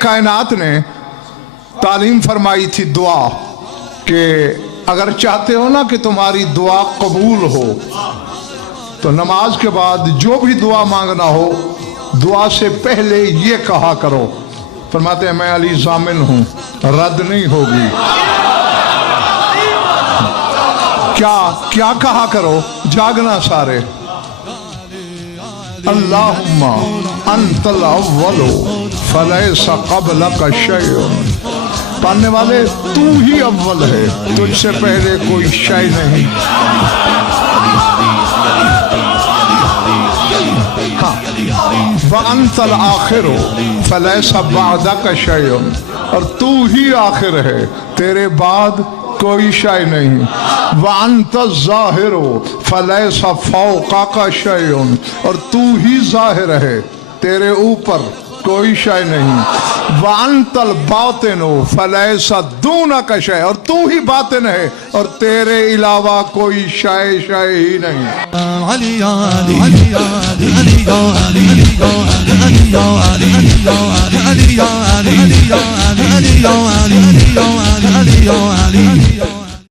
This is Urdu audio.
کائنات نے تعلیم فرمائی تھی دعا کہ اگر چاہتے ہو نا کہ تمہاری دعا قبول ہو تو نماز کے بعد جو بھی دعا مانگنا ہو دعا سے پہلے یہ کہا کرو. فرماتے ہیں میں علی ضامن ہوں رد نہیں ہوگی. کیا کہا کرو؟ جاگنا سارے. اللہم انت الاول فلیس قبلک شیء. پڑھنے والے تو ہی اول ہے، تجھ سے پہلے کوئی شے نہیں. وَأَنْتَ الْآخِرُ فَلَيْسَ بَعْدَكَ شَيْءٌ. اور تو ہی آخر ہے، تیرے بعد کوئی شے نہیں. وَأَنْتَ الظَّاهِرُ فَلَيْسَ فَوْقَكَ شَيْءٌ. اور تو ہی ظاہر ہے، تیرے اوپر کوئی شے نہیں. وَأَنْتَ الْبَاطِنُ فَلَيْسَ دُونَكَ شَيْءٌ. اور تو ہی باطن ہے اور تیرے علاوہ کوئی شے ہی نہیں. علی علی علی علی علی علی علی علی علی علی